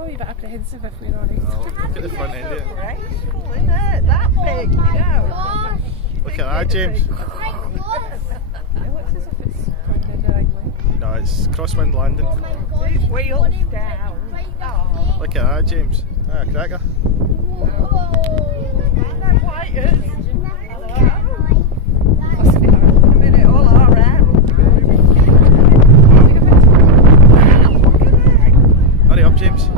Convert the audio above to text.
A wee bit apprehensive if we're on it. Oh, look at the front end of it. Graceful, isn't it? That big, you know. Look at that, James. It looks as if it's pointed the right way. No, it's crosswind landing. These wheels down. Oh. Look at that, James. Ah, cracker. They're white. In a minute, all around. Hurry up, James.